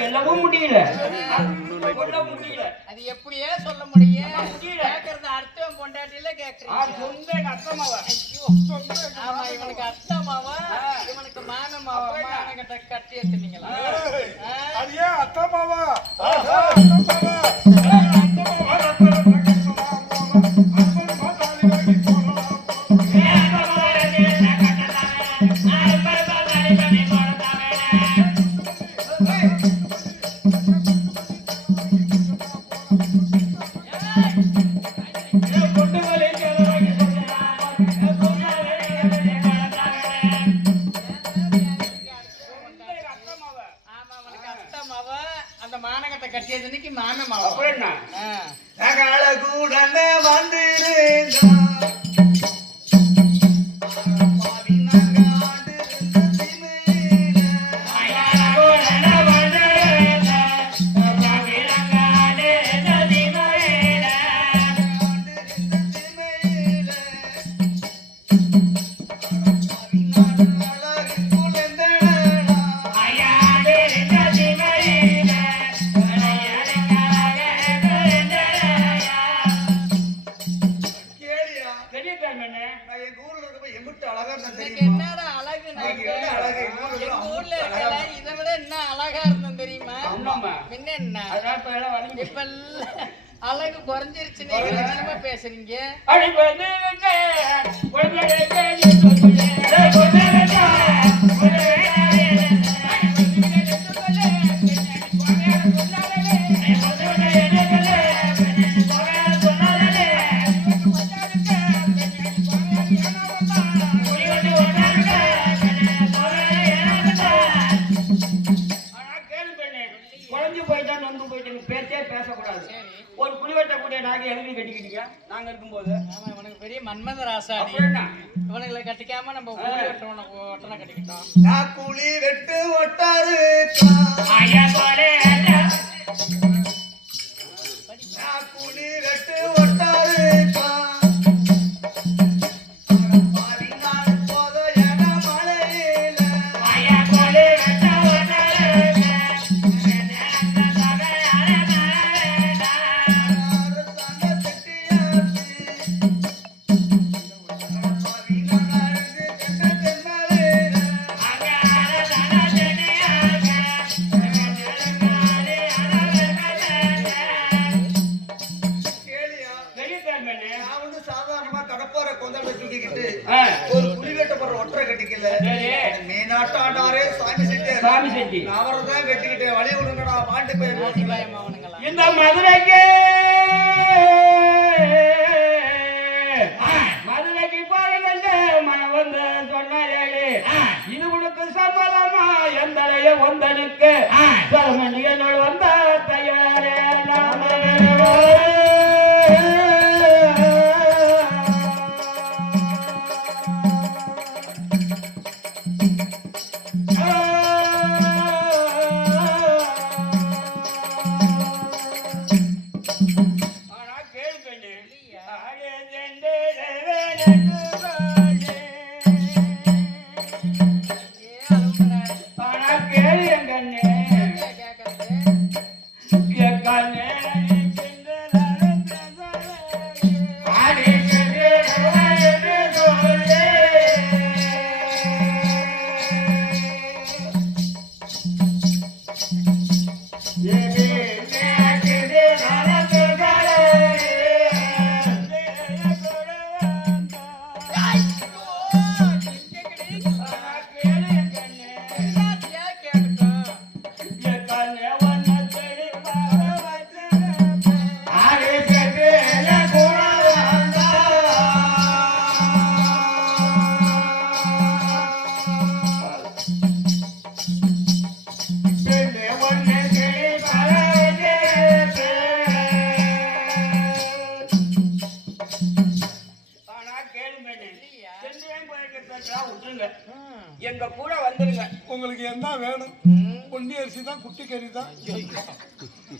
வெல்லவும் முடியல. அது எப்படியே சொல்ல முடியும்? கேக்குறது அர்த்தம் பொண்டாட்டில கேக்குறீங்க. ஆமா, இவனுக்கு அத்தமாவா, இவனுக்கு மானமாவா? மானகிட்ட கட்டி எடுத்துனீங்களா? அத்தமாவா கட்டியதுக்கு மானமாவா? கூட வந்து அழகு குறைஞ்சிருச்சு. பேசுறீங்க ஒரு புலிவட்ட கூடிய நாங்க எழுதி கட்டிக்கிட்டீங்க நாங்க இருக்கும்போது. இவனுக்கு பெரிய மன்மத ராசாடி. இவனுங்களை கட்டிக்காம நம்ம ஒட்டனை கட்டிக்கிட்டோம். கூலி வெட்டு ஒட்டாரு கூலி வெட்டு ஒட்டாரு ஒரு புலிவேட்ட போற ஒற்றை கட்டிக்கல. மேனாட்டாடாரே சாமி செட்டி அவர்தான் கட்டிக்கிட்டே வழி விடுங்கடா பாண்டு போய். இந்த மதுரைக்கு போறது மனம் வந்து சொன்னாரே, இது உனக்கு சம்பளமா? எந்தடைய வந்தனுக்கு என்னோட வந்த தயாரே எங்க கூட வந்துருங்க. உங்களுக்கு என்ன வேணும்? பொன்னி அரிசி தான், குட்டி கறி தான்.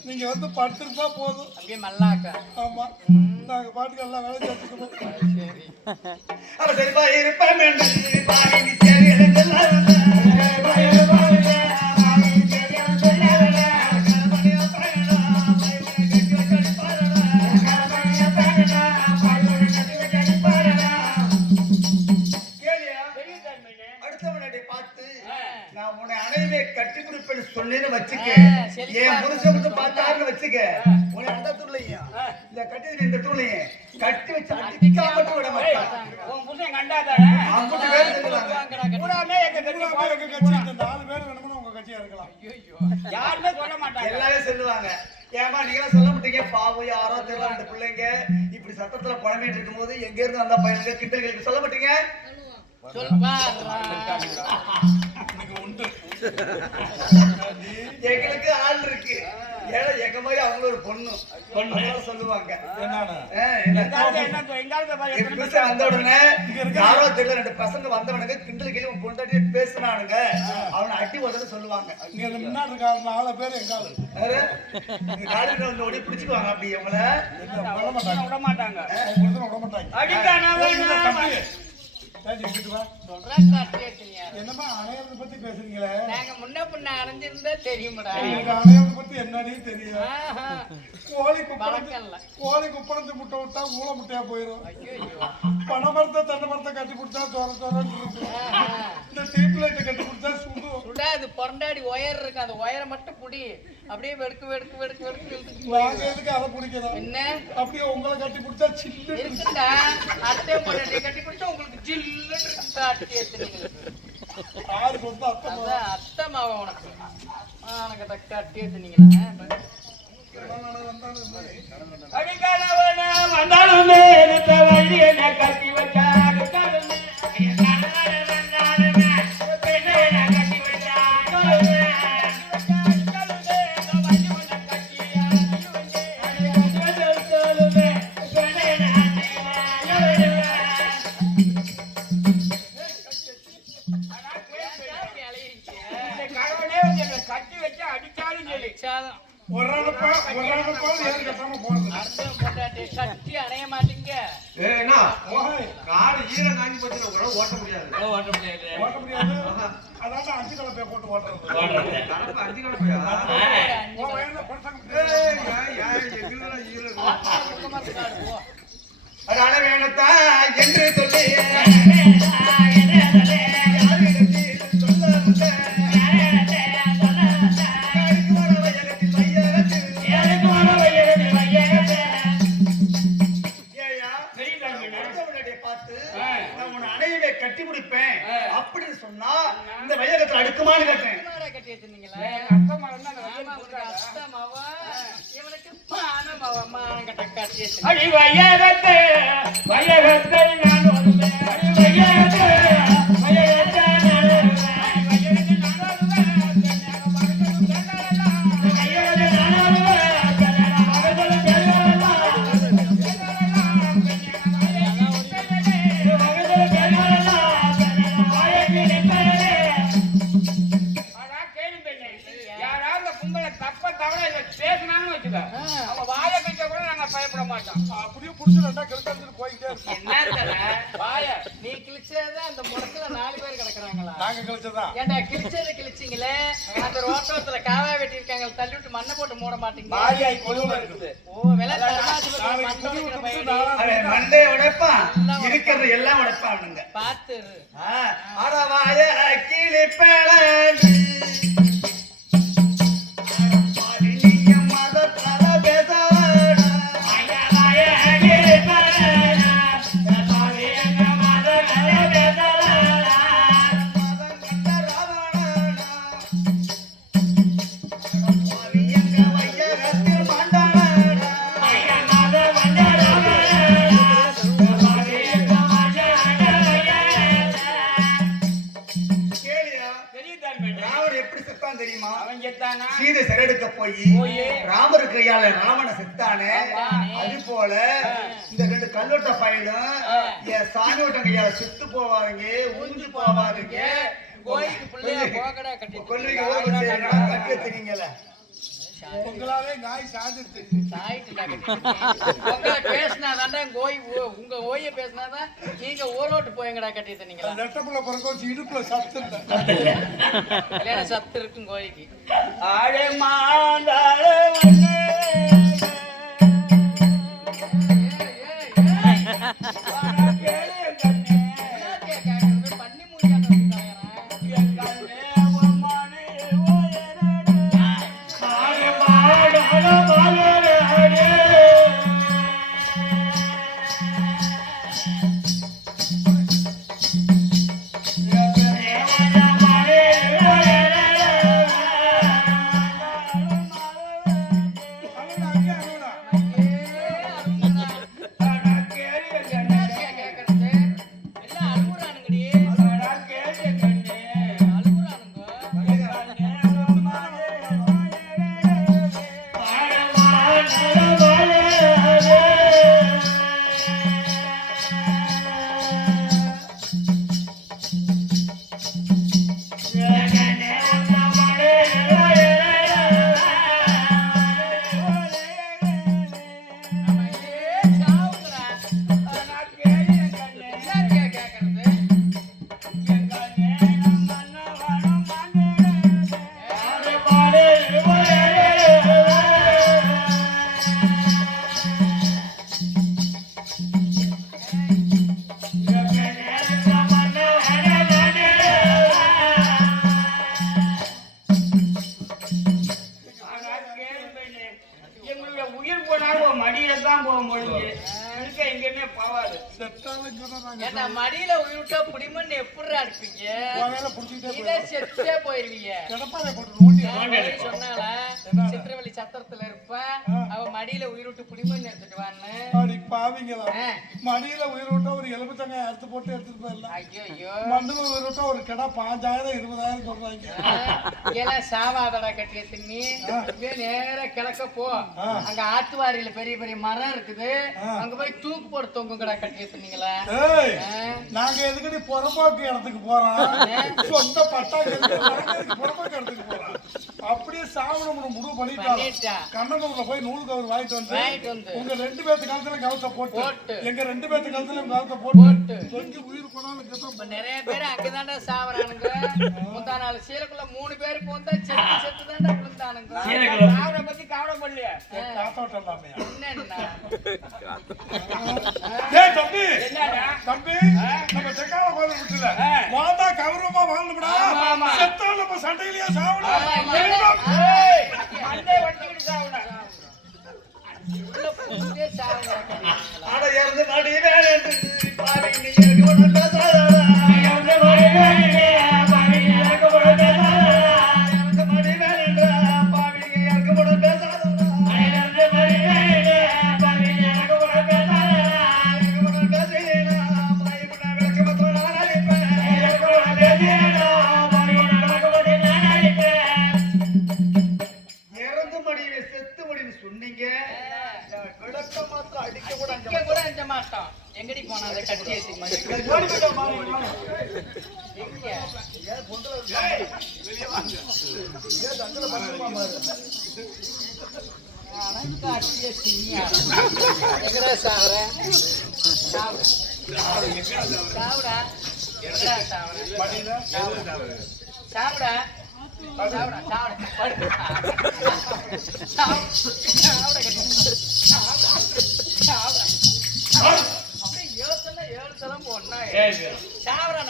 நீங்க வந்து படுத்துட்டு தான் போதும். அப்படியே மல்லாக்கா. ஆமா, நாங்க பாட்டுக்கு எல்லாம் வேலை சேர்த்துக்கணும். அவ சரிப்பா இருப்பேன் என்று பாடி சரி சொன்னேன்னு வச்சுக்க செழிப்பா என் புருஷன் வந்து பார்த்தாருன்னு வச்சுக்க உன்னை அந்த தூள்லையும் இந்த கட்டி இந்த தூள்லையும் கட்டி வச்சு அடிக்காம மட்டும் விட மாட்டான் உன் புருஷன் கண்டாதானே அம்புட்டு பேர் சொல்லுவாங்க பூராமே எங்க கட்சி இந்த 4 பேர் வேணும்னா உங்க கட்சியா இருக்கலாம். யாருமே சொல்ல மாட்டாங்க. எல்லாரும் சொல்லுவாங்க ஏமா நீங்க சொல்ல மாட்டீங்க பாவம் யாரோ தெரியல ரெண்டு பிள்ளைங்க இப்படி சத்தத்துல புலம்பிட்டு இருக்கும்போது எங்க இருந்து வந்த பையனுங்க கிண்டல்களுக்கு சொல்ல மாட்டீங்க எங்களுக்கு ஆள் இருக்கு ஏன்னா எங்க மாதிரி அவங்க ஒரு பொண்ணு சொல்லுவாங்க வந்த உடனே யாரோ தெரியல ரெண்டு பசங்க வந்தவனுங்க கிண்டல் கேள்வி பொண்டாட்டி பேசினானுங்க அவனை அட்டி உதன்னு சொல்லுவாங்க இங்க முன்னாடி இருக்க 4 பேர் எங்க ஆளு காலையில வந்து ஓடி பிடிச்சுக்குவாங்க அப்படி அவங்கள விட மாட்டாங்க. விட மாட்டாங்க. என்னமா அணையறத பத்தி பேசுறீங்களே? நாங்க முன்ன பின்ன அணைஞ்சிருந்தா தெரியுமாடா. உங்களுக்கு அணையறத பத்தி என்னன்னு தெரியும். கோழி குப்பனத்து முட்டை விட்டா ஊழ முட்டையா போயிடும். பனை மரத்தை தென்னை மரத்தை கட்டி கொடுத்தா தோரன்னு இருக்கும். இந்த டீப் லைட்டை கட்டி கொடுத்தா சுடாது. பொறண்டாடி ஒயர் இருக்கு, அந்த ஒயரை மட்டும் புடி அப்படியே வெடுக்கு நாங்க எதுக்கு அதை பிடிக்கிறோம் என்ன அப்படியே உங்களை கட்டி பிடிச்சா சில்லு இருக்குடா. அத்தை பொண்டாட்டி கட்டி பிடிச்சா உங்களுக்கு ஜில்லுன்னு இருக்குடா. ஆறு சொந்த அத்தமாவ உனக்கு எனக்கு தக்க அட்டி ஏத்துனீங்களா? வந்தாலுமே வழி என்ன கட்டி வச்சா கட்டி வச்சு அடிச்சாலும் சொல்லி கட்டி அணைய மாட்டீங்க. காடு ஈர காஞ்சி போச்சு ஓட்ட முடியாது அதான் 5 கலப்பைய போட்டு ஓட்டுறது. 5 கலப்பையா அதான வேணத்தா என்று சொல்லி கட்டி முடிப்பேன் அப்படின்னு சொன்னா இந்த வையகத்துல அடுக்குமான்னு கேட்டேன். கட்டி வச்சிருந்தீங்களா? வையகத்தை நான் பேசினான்னு வச்சுக்க அவங்க வாய கிட்ட கூட நாங்க பயப்பட மாட்டோம். அப்படியே புடிச்சுட்டா கிழக்கு போயிட்டே இருக்கும். வாய நீ கிழிச்சதான் அந்த முடத்துல 4 பேர் கிடக்குறாங்களா? நாங்க கிழிச்சதான். ஏன்டா கிழிச்சது கிழிச்சிங்களே, அந்த ரோட்டத்துல காவா வெட்டி இருக்காங்க, தள்ளி விட்டு மண்ணை போட்டு மூட மாட்டீங்க. மாரியாய் கொழுவுல இருக்குது. ஓ வெள தரமாசுல மண்டே உடைப்பா இருக்கிறது எல்லாம் உடைப்பானுங்க. பாத்துரு. அட வாய கிளிப்பேள தெரியுமா? சீதை சிறைடுக்க போய் ராமர் கையால ராவண செத்தானே, அது போல இந்த 2 கல்லோட்ட பையனும் என் சாமி ஓட்ட கையால செத்து போவாருங்க, ஊஞ்சு போவாருங்க. கோயிலுக்கு பிள்ளையா போகடா கட்டி கட்டி வச்சுக்கீங்கல்ல. உங்களாலே நாய் சாதிச்சு உங்களை பேசினாதான்டா உங்க ஓய பேசினாதான் நீங்க ஓரோட்டு போயங்கடா கட்டி தந்தீங்களா? நெட்டப்புல பிறக்க வச்சு இடுப்புல சத்து இல்ல சத்து இருக்கும் கோயிலுக்கு. ஆடே மாந்தாள பண்ணி முடியாத மடியில உயிரிட்டா புடிமன் எப்படிரா இருப்பீங்க? செத்தே போயிருவீங்க. சொன்னால சித்திரவெளி சத்திரத்துல இருப்ப அவ மடியில உயிரிட்டு புடிமன் எடுத்துட்டு வான்னு மடியில உயிரோட்ட ஒரு எலும்புத்தங்க அறுத்து போட்டு எடுத்துட்டு போயிடலாம். ஐயோ மண்ணுல உயிரோட்ட ஒரு கடை 5000 20,000 சொல்றாங்க. இதெல்லாம் சாவாதடா கட்டியத்துக்கு நீ நேர கிழக்க போ. அங்க ஆத்துவாரியில பெரிய பெரிய மரம் இருக்குது. அங்க போய் தூக்கு போட்டு தொங்குங்கடா கட்டியத்துனீங்களா? நாங்க எதுக்கடி புறம்போக்கு இடத்துக்கு போறோம்? சொந்த பட்டா புறம்போக்கு இடத்துக்கு போறோம். அப்படியே சாவணம் முடிவு பண்ணிட்டா கண்ணனூர்ல போய் நூல் கவர் வாங்கிட்டு வந்து உங்க 2 பேர்த்து காலத்துல கவத்தை போட்டு எங்க 2 பேர்த்து காலத்துல கவத்தை போட்டு தொங்கி உயிர் போனாலும் நிறைய பேர் அங்கதாண்டா சாவறானுங்க. முந்தா நாள் சீலக்குள்ள 3 பேர் போந்தா செத்து தாண்டா விழுந்தானுங்க. சாவற பத்தி கவலைப்படலையா? காத்தோட்டம் எல்லாமே என்னன்னா தம்பி தம்பி நம்ம செக்கால கோயில் விட்டுல வாடா கௌரவமா வாழணும்டா. செத்தா நம்ம சண்டையிலேயே சாவணும். மண்டே வட்டிக்கிட்டு சாவணும். உள்ள புடிச்சே சாவணும். ஆட இறந்து மடி வேலை பாவி நீ இருக்க உடனே சாடா. இறந்து மடி வேலை பாவி நீ இருக்க உடனே சாடா. இறந்து மடி வேலை பாவி நீ இருக்க உடனே சாடா. இறந்து மடி வேலை பாவி நீ இருக்க உடனே சாடா. இருக்க உடனே சேனா பாய் புனா விளக்கு மத்த நாளைப்ப. இருக்க உடனே சேனா பாய் புனா விளக்கு மத்த நாளைப்ப. இறந்து மடியில செத்து மடின்னு சொன்னீங்க. விளக்க மாத்திரம் அடிக்க கூட அஞ்ச மாட்டோம். எங்கடி போனா அந்த கட்டி ஏத்தி மாதிரி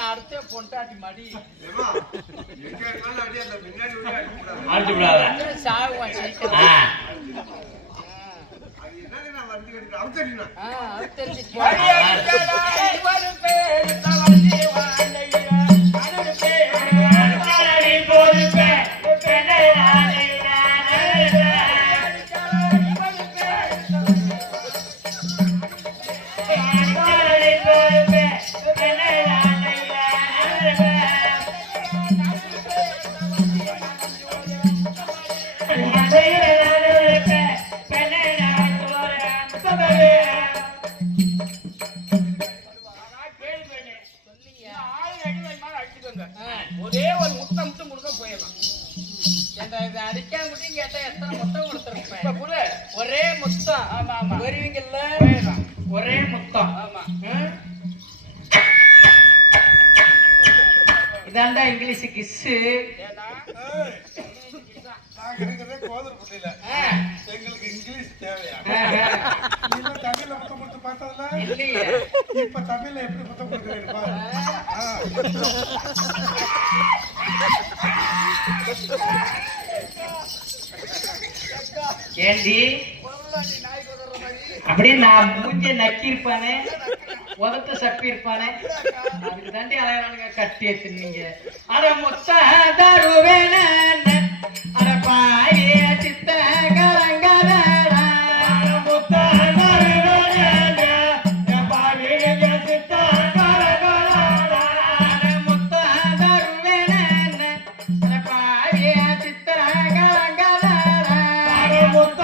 அடுத்த பொண்டாட்டி மடி சாகுவான் ஒரே ஒரு முத்தம் கொடுக்க போயிடலாம். அடிக்காம குட்டி கேட்டா எத்தனை முத்தம் கொடுத்துருப்பேன். ஒரே முத்தம். ஆமா ஆமா வருவீங்கல்ல ஒரே முத்தம். ஆமா இதாண்டா இங்கிலீஷ் கிஸ்ஸு. எங்களுக்கு இங்கிலீஷ் தேவையா? தமிழ்ல முத்தம் கொடுத்து பார்த்ததுல இல்லையே. இப்ப தமிழ்ல எப்படி முத்தம் கொடுக்குறீங்க? ஏண்டி அப்படியே நான் மூஞ்சிய நக்கி இருப்பானே உதட்ட சப்பி இருப்பானே அதுக்கு தாண்டி அலையறானுங்க கட்டி எடுத்துனீங்க அட மொத்த தருவேன அட பாயே சித்த கரங்கரடா மொத்த தருவேன பாயே சித்த கரங்கரடா மொத்த தருவேன அட பாயே சித்த கரங்கரடா மொத்த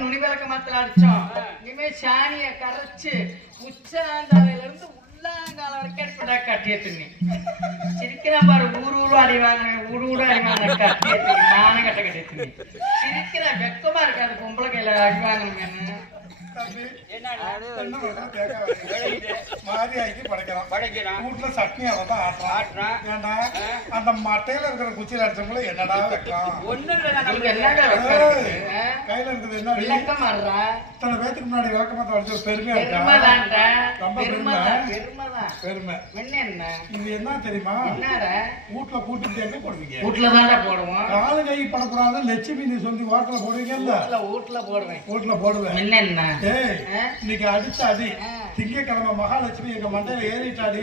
நுனி விளக்க மாத்திர அடிச்சோம் இனிமே சாணிய கரைச்சு உச்சாந்தாலையில இருந்து உள்ளாங்கால வரைக்கும் கட்டிய திண்ணி சிரிக்கிறான் பாரு ஊரு அடி வாங்கினேன் ஊடு அடி வாங்கின கட்டிய திண்ணி நானும் கட்டிய திண்ணி சிரிக்கிறேன் வெக்கமா இருக்காது பொம்பளை கையில அடி வாங்கணுங்கன்னு வீட்டுல சட்னி அவதான் ஆட்டுறான் ஏன்டா அந்த மட்டையில இருக்கிற குச்சியில அடிச்சவங்கள என்னடா வைக்கலாம் கையில இருக்கிறது என்ன இத்தனை பேத்துக்கு முன்னாடி விளக்கமாத்த அடிச்ச பெருமையா இருக்கா ரொம்ப பெருமை இது என்ன தெரியுமா வீட்டுல கூட்டிட்டு எங்க போடுவீங்க வீட்டுலதான்டா போடுவோம் காலு கை படக்கூடாது லட்சுமி நீ சொல்லி ஹோட்டல போடுவீங்கல்ல வீட்டுல போடுவேன் இன்னைக்கு அடிச்ச அடி திங்கக்கிழமை மகாலட்சுமி எங்க மண்டையில ஏறிட்டாடி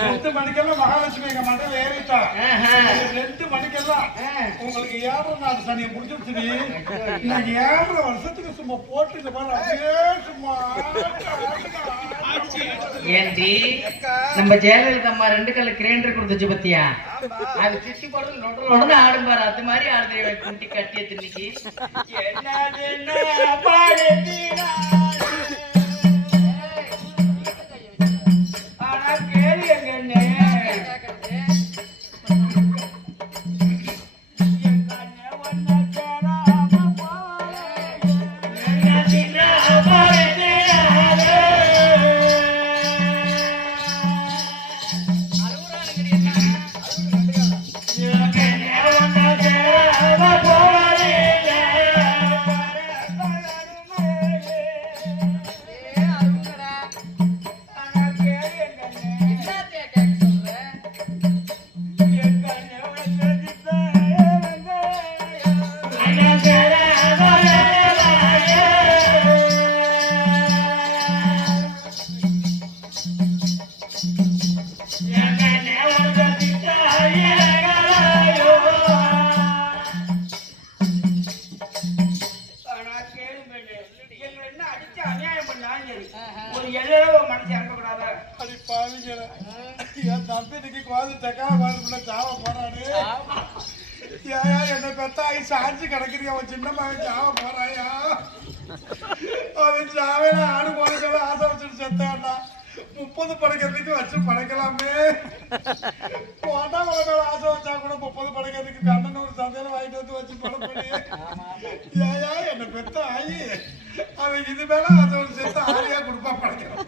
10 மணிக்கெல்லாம் மகாலட்சுமி எங்க மண்டையில ஏறிட்டா 2 மணிக்கெல்லாம் உங்களுக்கு 7 நாள் சனியை முடிஞ்சிருச்சு இன்னைக்கு 7 வருஷத்துக்கு சும்மா போட்டு இந்த மாதிரி அப்படியே சும்மா ஏண்டி நம்ம ஜெயலலிதா அம்மா 2 கல்ல கிரைண்டர் கொடுத்துச்சு பத்தியா அது சுத்தி போடுறது உடனே ஆடும் பாரு அது மாதிரி ஆடுது குட்டி கட்டிய தின்னிக்கு என்ன பெத்தாயி சாஞ்சு கிடக்குறியா அவன் சின்ன மகன் சாவ போறாயா அவன் சாவையில ஆடு போனதுல ஆசை வச்சுட்டு செத்தாண்டா 30 படைக்கிறதுக்கு வச்சு படைக்கலாமே போட்டா உலக ஆசை வச்சா கூட 30 படைக்கிறதுக்கு கண்ணன் ஒரு சந்தையில வாங்கிட்டு வந்து வச்சு படப்படி ஏயா என்ன பெத்த ஆயி அவன் இது மேல ஆசை வச்சு செத்து ஆரியா கொடுப்பா படைக்கிறான்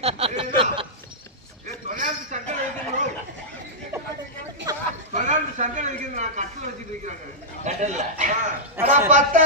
சங்கல் வைக்கிறது நான் கட்டில் வச்சுட்டு இருக்கிறாங்க பத்தா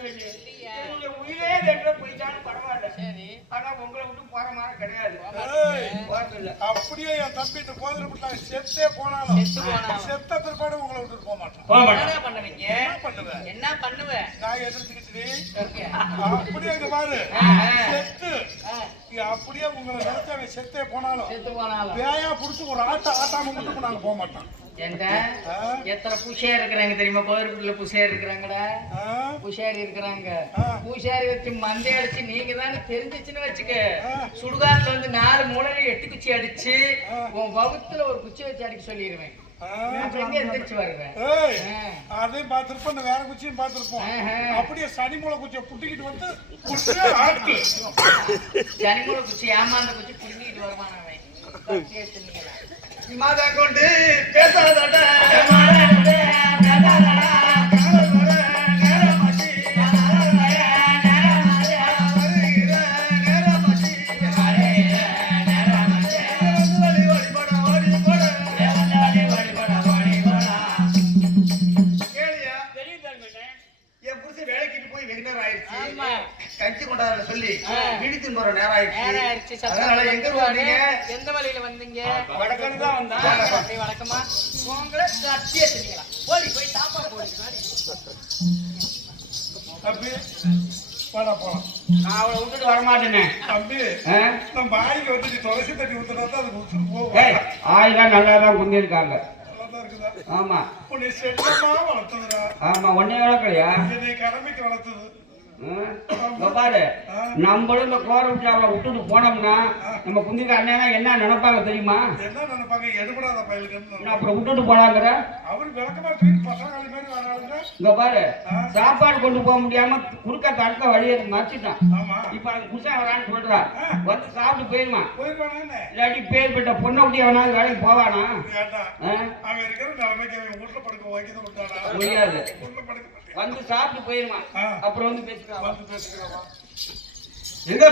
சொல்லுவேன். என்னுடைய உயிரே கேட்ட போயிட்டாலும் பரவாயில்ல. சரி. ஆனா உங்களை விட்டு போற மாதிரி கிடையாது. போறதில்ல. அப்படியே என் தம்பி இந்த கோதில விட்டாங்க செத்தே போனாலும் செத்த பிற்பாடு உங்களை விட்டு போக மாட்டான். என்ன பண்ணுவீங்க? என்ன பண்ணுவேன்? என்ன பண்ணுவேன்? நான் எதிர்த்துக்கிட்டு அப்படியே இங்க பாரு செத்து அப்படியே உங்களை நினைச்சவன் செத்தே போனாலும் செத்து போனாலும் பேயா புடிச்சு ஒரு ஆட்டாம மட்டும் நாங்க போக மாட்டோம். எந்த எத்தனை பூசாரி இருக்கிறாங்க தெரியுமா? கோயிலுக்குள்ள பூசாரி இருக்கிறாங்கடா. பூசாரி இருக்கிறாங்க. பூசாரி வச்சு மந்தை அடிச்சு நீங்க தானே தெரிஞ்சிச்சுன்னு வச்சுக்க. சுடுகாட்டுல வந்து 4 மூலையில 8 குச்சி அடிச்சு உன் வகுத்துல ஒரு குச்சி வச்சு அடிக்க சொல்லிடுவேன். எந்திரிச்சு வருவேன். அதையும் பார்த்திருப்போம், வேற குச்சியும் பார்த்திருப்போம். அப்படியே சனிமூல குச்சியை புட்டிக்கிட்டு வந்து சனிமூல குச்சி ஏமாந்த குச்சி புடிங்கிட்டு வருவான் மாதா கொண்டு பேசாதட கட்சி கொண்டாட சொல்லி வீட்டுக்கு போற நேரம் ஆயிடுச்சு. அதனால எங்க வந்தீங்க? எந்த வழியில வந்தீங்க? வடக்கன்னு தான் வந்தா. வழக்கமா உங்களை கட்டியே தெரியுங்களா? போய் சாப்பாடு போடி தம்பி வாடா போலாம். நான் அவளை விட்டுட்டு வரமாட்டேனே. தம்பி நம்ம பாய்க்கு வந்து நீ துளசி தண்ணி ஊத்துனா தான் அது ஊத்துட்டு போகும். ஆயிலாம் நல்லா தான் குந்திருக்காங்க. நல்லா இருக்குதா? ஆமா. உன்னை செல்லமா வளர்த்ததுடா. ஆமா, ஒன்னே வளர்க்கலையா? என்னை கடமைக்கு வளர்த்தது. பாரு, நம்மளும் இந்த கோரவிட்டாவை விட்டுட்டு போனோம்னா நம்ம குந்திக்க அண்ணா என்ன நினைப்பாங்க தெரியுமா? என்ன நினைப்பாங்க? எடுபடாத பயலுக்கு அப்புறம் விட்டுட்டு போனாங்கிற அவரு விளக்கமா தூக்கி பசங்க மாதிரி வராங்க. இங்க பாரு, சாப்பாடு கொண்டு போக முடியாம குறுக்க தடுக்க வழியை மறைச்சிட்டான். இப்ப அந்த புருஷன் வரான்னு சொல்றா, வந்து சாப்பிட்டு போயிருமா? இல்லாட்டி பேர் பெற்ற பொண்ணை விட்டு அவனாவது வேலைக்கு போவானா? அவன் இருக்கிற நிலைமைக்கு அவன் வீட்டுல படுக்க வைக்க விட்டானா? முடியாது. வந்து சாப்பிட்டு போயிருமா? அப்புறம் வந்து பேசிக்கலாம். எங்க